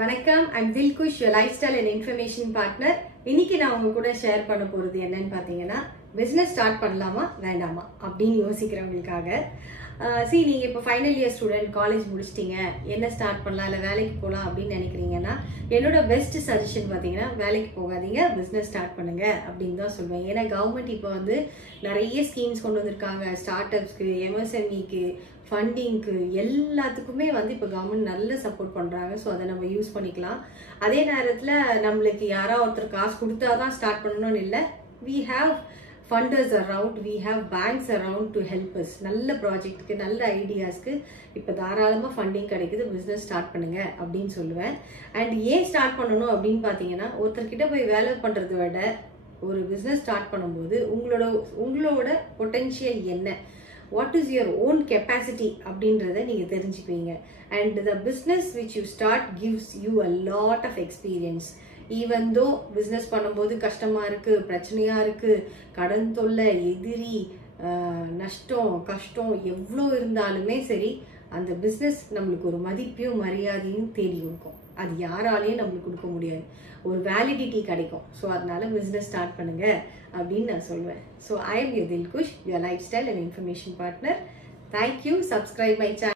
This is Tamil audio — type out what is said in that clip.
வணக்கம், I'm Dilkush, your lifestyle and information partner. இன்னைக்கு நான் உங்க கூட ஷேர் பண்ண போறது என்னன்னு பாத்தீங்கன்னா, பிசினஸ் ஸ்டார்ட் பண்ணலாமா வேண்டாமா அப்படின்னு யோசிக்கிறவங்களுக்காக. நீங்க இப்போ ஃபைனல் இயர் ஸ்டூடெண்ட், காலேஜ் முடிச்சிட்டீங்க, என்ன ஸ்டார்ட் பண்ணலாம் இல்லை வேலைக்கு போகலாம் அப்படின்னு நினைக்கிறீங்கன்னா, என்னோட பெஸ்ட் சஜஷன் பார்த்தீங்கன்னா வேலைக்கு போகாதீங்க, பிஸ்னஸ் ஸ்டார்ட் பண்ணுங்க அப்படின்னு தான் சொல்லுவேன். ஏன்னா கவர்மெண்ட் இப்போ வந்து நிறைய ஸ்கீம்ஸ் கொண்டு வந்திருக்காங்க. ஸ்டார்ட் அப்ஸ்க்கு, எம்எஸ்எம்இக்கு, ஃபண்டிங்க்கு எல்லாத்துக்குமே வந்து இப்போ கவர்மெண்ட் நல்ல சப்போர்ட் பண்ணுறாங்க. ஸோ அதை நம்ம யூஸ் பண்ணிக்கலாம். அதே நேரத்தில் நம்மளுக்கு யாராவது ஒருத்தர் காசு கொடுத்தா தான் ஸ்டார்ட் பண்ணணும்னு இல்லை. we have funders around, we have banks around to help us. நல்ல ப்ராஜெக்ட்க்கு, நல்ல ஐடியாஸ்க்கு இப்போ தாராளமாக ஃபண்டிங் கிடைக்குது. பிஸ்னஸ் ஸ்டார்ட் பண்ணுங்க அப்படின்னு சொல்லுவேன். அண்ட் ஏன் ஸ்டார்ட் பண்ணணும் அப்படின்னு பார்த்தீங்கன்னா, ஒருத்தர்கிட்ட போய் வேலை பண்ணுறத விட ஒரு பிஸ்னஸ் ஸ்டார்ட் பண்ணும்போது உங்களோட பொட்டென்ஷியல் என்ன, what is your own capacity அப்படின்றத நீங்கள் தெரிஞ்சுக்குவீங்க. And the business which you start gives you a lot of experience. Even though business பண்ணும்போது கஷ்டமா இருக்கு, பிரச்சனையா இருக்கு, கடன் தொல்லை, எதிரி, நஷ்டம், கஷ்டம் எவ்வளோ இருந்தாலுமே சரி, அந்த பிஸ்னஸ் நம்மளுக்கு ஒரு மதிப்பையும் மரியாதையும் தேடி கொடுக்கும். அது யாராலையும் நம்மளுக்கு கொடுக்க முடியாது. ஒரு வேலிடிட்டி கிடைக்கும். ஸோ அதனால பிஸ்னஸ் ஸ்டார்ட் பண்ணுங்க அப்படின்னு நான் சொல்லுவேன். So I am your Dilkush, your lifestyle and information partner. Thank you. Subscribe my channel.